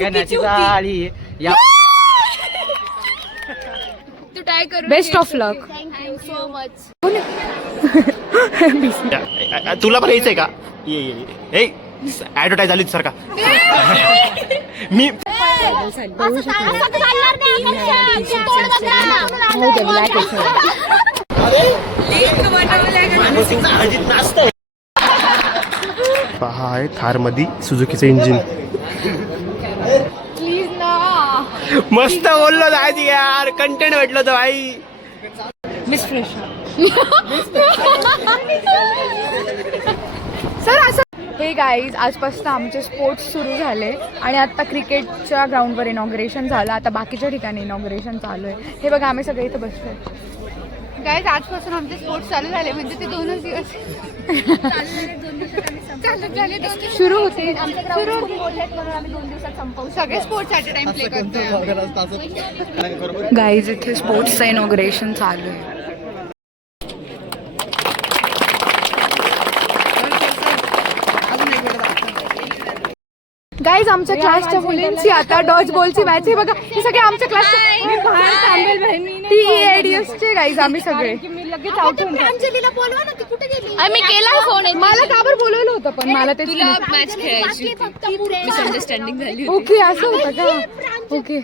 गणाची जाळी या तू ट्राय कर. Best of luck. Thank you so much. तुला पण यायचंय का? ये ऍडव्हर्टाईज झाली सर का? मी पहा आहे थार मध्ये सुझुकीचं इंजिन. प्लीज ना. मस्त बोललो दाजी यार, कंटेंट भेटलो तो भाई. मिस फ्रेश सर असं. हे गाईज आजपासून आमचे स्पोर्ट्स सुरू झाले आणि आता क्रिकेटच्या ग्राउंडवर इनॉग्रेशन झालं. आता बाकीच्या ठिकाणी इनॉग्रेशन चालू आहे. हे बघा आम्ही सगळे इथं बसलोय. गाईज आजपासून आमचे स्पोर्ट्स चालू झाले म्हणजे ते 2 दिवस सुरू होते. सगळे sports at a time play करतोय. गाईज इथे स्पोर्ट्सचं इनॉग्रेशन चालू आहे. गाईज आमच्या क्लासच्या मुलींची आता डॉज बॉलची मॅच आहे. बघा हे सगळे आमच्या क्लासचे. टीएडीएसचे गाईज आम्ही सगळे. अंजलीला बोलवा ना, ती कुठे गेली? आम्ही केला फोन. मला काबर बोलवलं होतं पण मला ते मॅच खेळायची मिसअंडरस्टँडिंग झाली. ओके असं होतं का? ओके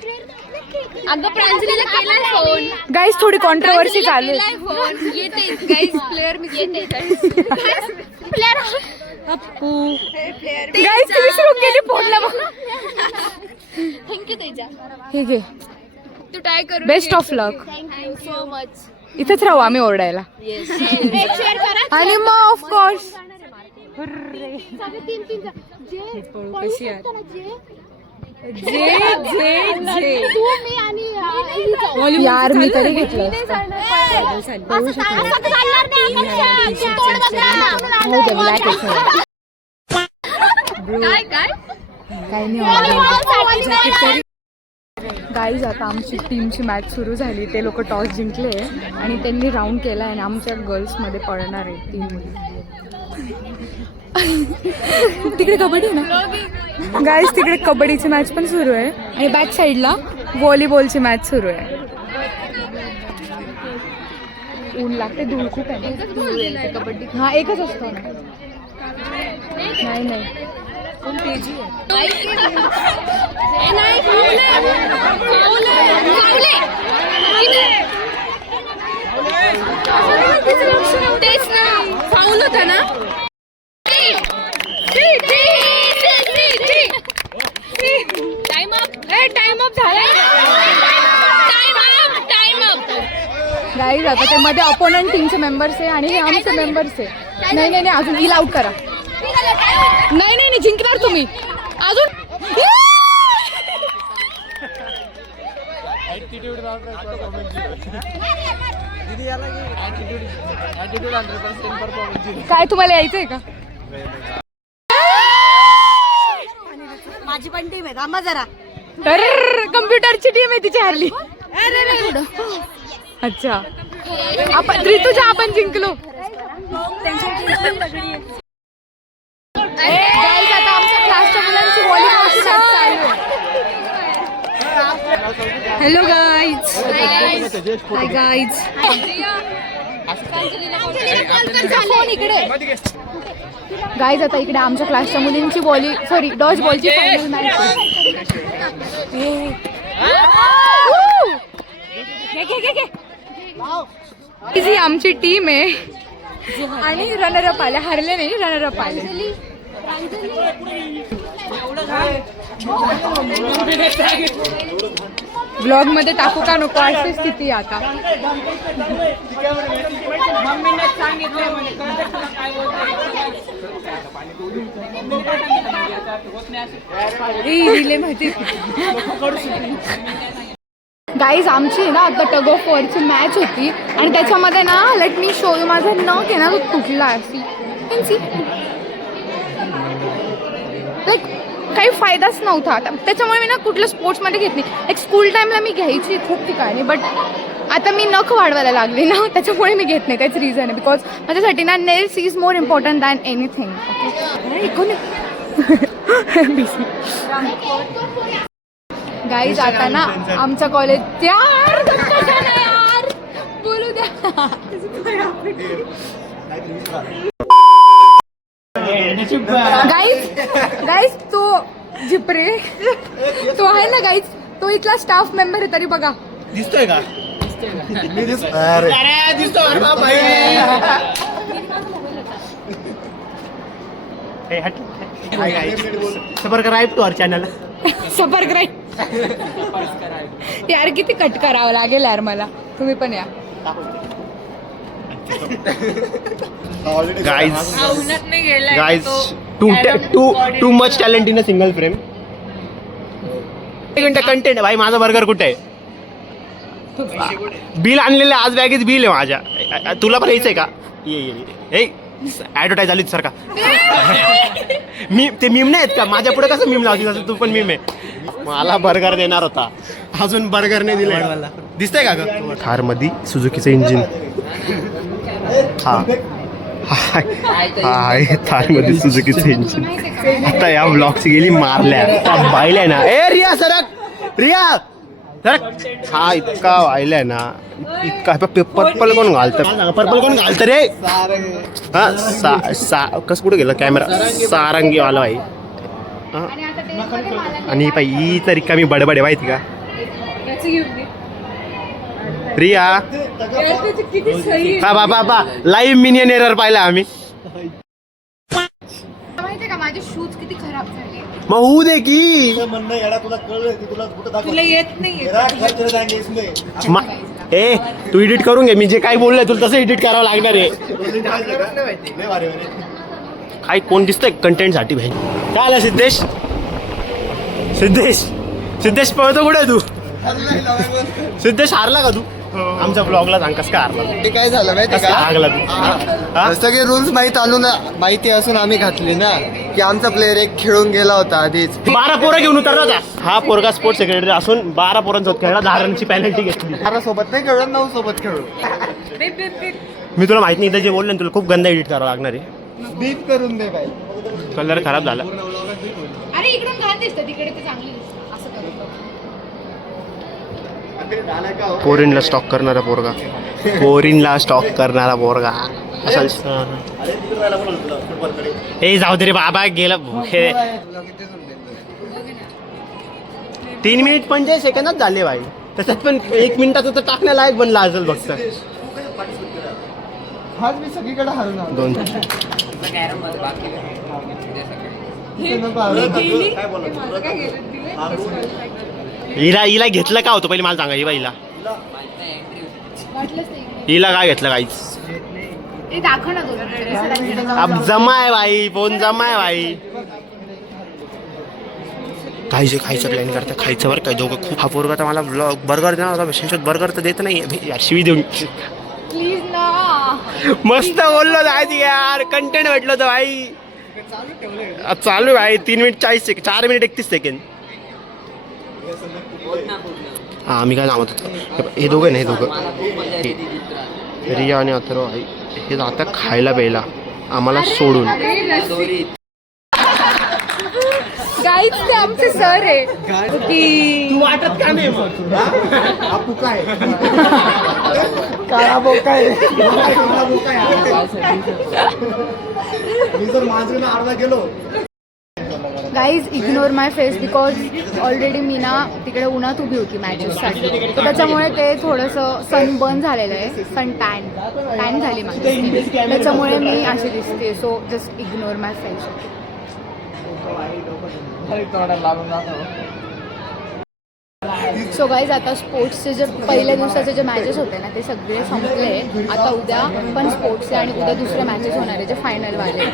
अगं प्रांजलीला केलाय फोन. गाईज थोडी कॉन्ट्रोवर्सी चालू आहे. फोन येते गाईज. प्लेअर मी येते प्लेअर. गाईज तुम्ही सुरू केली फोनला. थँक्यू तेजा. हे घे. तू ट्राय कर. Best of luck. Thank you so much. इथेच राहू आम्ही ओरडायला. आणि मग ऑफकोर्स यार मी तरी घेतलं काही नाही. गाईज आता आमची टीमची मॅच सुरू झाली. ते लोक टॉस जिंकले आणि त्यांनी राऊंड केला आणि आमच्या गर्ल्समध्ये पडणार आहे 3 मुली. तिकडे कबड्डी ना गाईज. तिकडे कबड्डीची मॅच पण सुरू आहे आणि बॅक साईडला व्हॉलीबॉलची मॅच सुरू आहे. ऊन लागते. धूळ खूप आहे. कबड्डी हा एकच असतो ना. नाही नाही कोण तेजी आहे. तेच ना फाऊल होता ना. Time up. टाइम अप झाला. Time up. गाईज आता ते मध्ये अपोनंट टीमचे मेंबर्स आहे आणि हे आमचे मेंबर्स आहे. नाही नाही नाही अजून इल आउट करा. नाही नाही नाही जिंकणार तुम्ही अजून. काय तुम्हाला यायचंय का? माझी पण टीम आहे. थांबा जरा. तर कम्प्युटरची टीम आहे तिची हारली. अच्छा आपण ऋतुजा आपण जिंकलो. गाईज आता आमच्या क्लासच्या मुलांची व्हॉलीबॉलची मॅच चालू आहे. Hello guys. Hi guys. Guys आता इकडे आमच्या क्लासच्या मुलींची डॉज बॉलची फायनल मॅच आहे. ही आमची टीम आहे आणि रनरअप आले. हारले नाही, रनरअप आले. ब्लॉग मध्ये टाकू का नको अशी स्थिती आता. गाईज आमची ना आता टग ऑफ वॉरची मॅच होती आणि त्याच्यामध्ये ना लेट मी शो यू माझा नख आहे ना तो तुटला अशी. लाईक काही फायदाच नव्हता. त्याच्यामुळे मी ना कुठल्या स्पोर्ट्समध्ये घेत नाही. एक स्कूल टाईमला मी घ्यायची खूप ठिकाणी बट आता मी नख वाढवायला लागली ना त्याच्यामुळे मी घेत नाही. त्याच रिझन आहे बिकॉज माझ्यासाठी ना nails is more important than anything. Okay guys आता ना आमच्या कॉलेज यार बोलू द्या. गाईज तो जिप्रे तो आहे ना गाईज, तो इथला स्टाफ मेंबर आहे. तरी बघा दिसतोय का? Subscribe to our channel. सफर कराय यार, किती कट करावं लागेल यार मला. तुम्ही पण या. Guys too much talent in a single frame. एक मिनिट, कंटेंट भाई. माझा बर्गर कुठे आहे? बिल आणलेलं आज बॅगेच बिल आहे माझ्या. तुला पण यायचंय का? ये ऍडव्हर्टाईज झाली सर का? मी ते मीम नाही आहेत का? माझ्या पुढे कसं मीम लावतील तसं तू पण मीम आहे. मला बर्गर देणार होता, अजून बर्गर नाही दिलं. दिसतंय का ग? थार मध्ये सुझुकीचं इंजिन. हाय थार मध्ये सुझुकीचं इंजिन. आता या ब्लॉगची गेली मारल्या बायल्या ना. ए रिया सरक, रिया सरक. हा इतका वाहिलाय ना, इतका. पर्पल कोण घालतं? पर्पल कोण घालतं रे? हा कसं कुठे गेलं कॅमेरा? सारंगी वाला भाई. आणि ही तर रिकामी बडबड आहे माहिती का? रिया हा बाबा लाईव्ह मिनियन एरर पाहिला आम्ही. माहितीये का माझे शूज किती खराब झाले? मग होऊ दे की. तुला येत नाही. ए तू एडिट करून घे. मी जे काय बोललोय तुला तसं एडिट करावं लागणार आहे. काय कोण दिसतंय कंटेंट साठी भाई? काय आला सिद्धेश? सिद्धेश पळतो कुठे तू? सिद्धेश हारला का तू? आमच्या ब्लॉगला सांग कसं काय हारला? ते काय झालं माहिती कसं काय हारला तू? सगळे रूल्स माहिती असून आम्ही घातले ना की आमचा प्लेअर एक खेळून गेला होता आधीच. 12 पोरं घेऊन उतरला होता. हा पोरगा स्पोर्ट्स सेक्रेटरी असून 12 पोरांसोबत खेळला. 10 रनची पेनल्टी घेतली. 12 सोबत नाही खेळलो, 9 सोबत खेळलो. मी तुला माहित नाही, इथं जे बोललं ना तुला खूप गंदा एडिट करावं लागणार आहे. बीप करून दे बाई. कलर खराब झाला. अरे इकडून घाण दिसतं, तिकडे ते चांगली दिसतं. असं करू. पोरीनला स्टॉक करणारा पोरगा. पोरीनला स्टॉक करणारा पोरगा. ए जाऊ दे रे बाबा, गेला. 3 मिनिट 45 सेकंदच झाले भाई. त्याच्यात पण 1 मिनिटाचं तर टाकण्यालायक बनला असेल फक्त. हाच मी सगळीकडे हरून आलो. 2 हिला घेतलं का होतं पहिले मला सांगा. हिला काय घेतलं काहीच? ते दाखव ना दोन. अब जमा आहे भाई, फोन जमा आहे भाई. खायचं प्लॅन करता. खायचं बरं काय दोघं खूप. हा पोरगा तर मला बर्गर देणार होता. विशेषत बर्गर तर देत नाही यार. शिवी देऊन प्लीज ना. मस्त बोललो जायचं यार. कंटेंट भेटलं होतं भाई. चालू भाई. 3 मिनिट 40 सेकंड, 4 मिनिट 31 सेकंड. हा मी काय सांगत होतो, हे दोघं नाही, हे दोघं रिया आणि अथर्व आई हे आता खायला प्यायला आम्हाला सोडून. गाईज ते आमचे सर आहे की तू वाटत का नाही आपू काय काळा बोका आहे. मी जर माझं अर्धा गेलो. Guys ignore my face because already मी ना तिकडे उन्हात उभी होती मॅचेससाठी. तर त्याच्यामुळे ते थोडंसं सन बर्न झालेलं आहे. सन टॅन झाली माझी, त्याच्यामुळे मी अशी दिसते. So just ignore my face. So guys आता स्पोर्ट्सचे जे पहिल्या दिवसाचे जे मॅचेस होते ना ते सगळे संपले. आता उद्या पण स्पोर्ट्सचे आणि उद्या दुसरे मॅचेस होणार आहे जे फायनलवाले.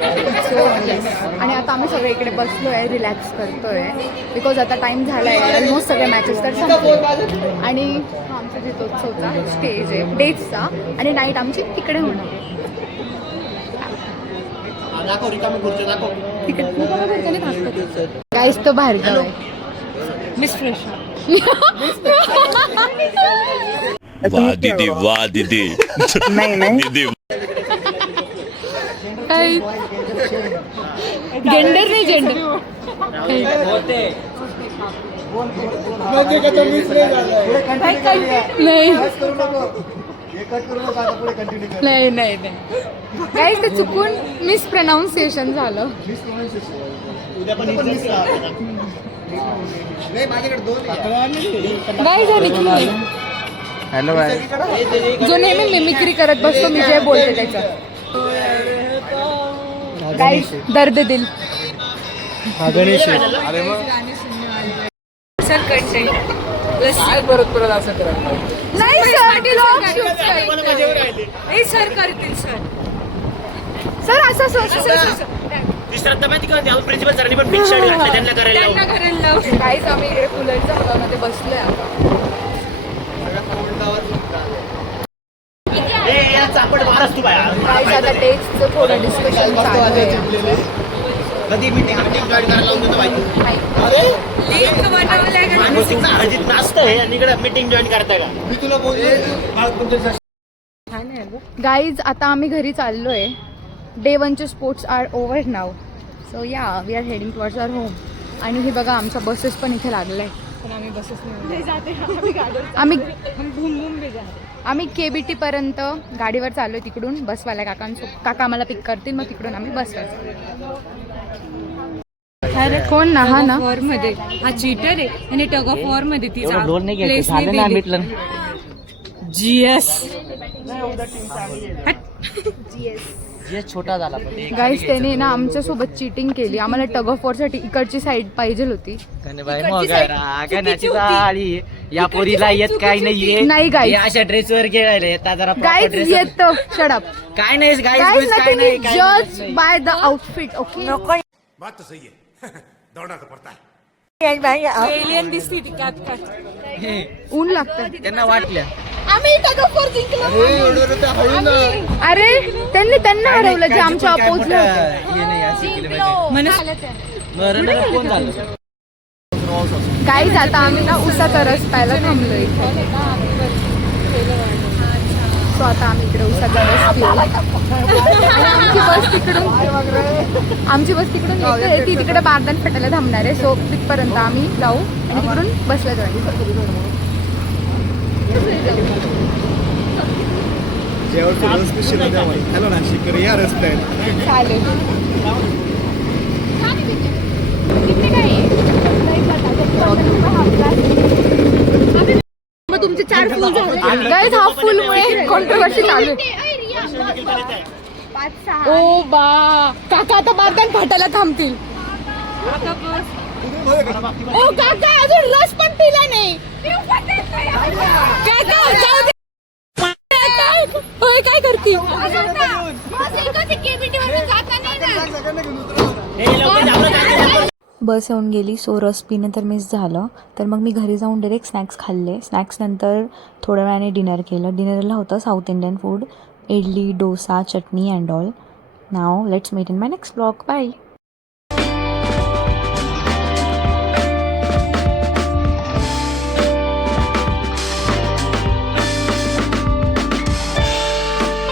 So yes. आणि आता आम्ही सगळे इकडे बसलो आहे, रिलॅक्स करतो आहे बिकॉज आता टाईम झाला आहे. ऑलमोस्ट सगळे मॅचेस तर संपले. आणि हा आमचा जितोत्सवचा स्टेज आहे डेट्सचा, आणि नाईट आमची तिकडे होणार आहे. गाईज तो भार्गव आहे. Miss fresh. वाह दीदी दीदी. जेंडर नाही जेंडर. म्हणजे का तो miss नाही झालाय. नाही करू नको. हे cut करू नको, आता पुढे continue कर. नाही नाही गाईज ते चुकून मिसप्रनाऊन्सिएशन झालं. नाही, माझ्याकडे 2 आहे. गाईज झाली की हॅलो बाय. जो नेहमी मिमिक्री करत बसतो मी जे बोलते त्याचं. गाईज दर्द दिल. हा गणेश आहे. अरे मग परत परत असं करा. नाही सर करतील सर. सर असं ती श्रद्धा माहिती का आपण प्रिन्सिपल सरांनी पण बिग शर्ट घातले त्यांना करायला लावून. करायला लावू. गाईज आम्ही इकडे कूलरच्या हवामध्ये बसलोय आता. ए यार चापड मारस तू बाया. गाईज आता टेस्टचं थोडं डिस्कशन चालू आहे. कधी मीटिंग जॉईन करायला लावून देतो बाई. लिंक बनवलंय का? माणूस इथं अर्जित नाचतंय आणि इकडे मीटिंग जॉईन करताय का? मी तुला बोललो. गाईज आता आम्ही घरी चाललोय. डे 1चे sports are over now. So या we are heading towards our home. आणि हे बघा आमच्या बसेस पण इथे लागलाय. पण आम्ही बसेस आम्ही KBT पर्यंत गाडीवर चाललोय. तिकडून बसवाल्या काका आम्हाला पिक करतील, मग तिकडून आम्ही बसवायचं. कोण ना हा ना वॉर मध्ये हा चीटर आहे आणि टग ऑफ वॉर मध्ये तिचा प्लेस नाही दिली. GS छोटा झाला गाईज त्याने ना आमच्या सोबत चीटिंग केली. आम्हाला टग ऑफ वॉर साठी इकडची साईड पाहिजे होती. या पोरीला येत काय नाहीये. नाही गाईज अशा ड्रेसवर खेळायला येतात जरा गाईज येत शडप काय नाही गाईज नथिंग जज बाय द आउटफिट. ओके बात तो सही है दौड़ना तो पड़ता है. एलियन दिसती ती कात. ऊन लागतं. त्यांना वाटलं आम्ही टग ऑफ वॉर जिंकलो. अरे एवढं तर हळू ना. अरे त्यांना हरवलं जे आमच्या अपोजला कोण झालं. गाईज आता आम्ही ना उसाचा रस प्यायला थांबलोय. सो आता आम्ही इकडे उसाचा रस पिऊ. आमची बस तिकडून येते. ती तिकडे बारदान पेटायला थांबणार आहे. सो तिथपर्यंत आम्ही जाऊ आणि तिकडून बसला जाऊ. हॅलो नाशिक या रस्त्यात. चालेल. मग तुमचे 4 फुल झाले. गाईज हा फुल मुळे कॉन्ट्रोवर्सी चालू आहे. ओ बा काका आता बारदान फाटायला थांबतील. ओ काका अजून रस पण पिला नाही. काका जाऊ दे. होय काय करती. बस येऊन गेली. सो रस पिणं तर मिस झालं. तर मग मी घरी जाऊन डायरेक्ट स्नॅक्स खाल्ले. स्नॅक्स नंतर थोड्या वेळाने डिनर केलं. डिनरला होतं South Indian food, idli, dosa, चटणी and all. Now let's meet in my next blog. Bye.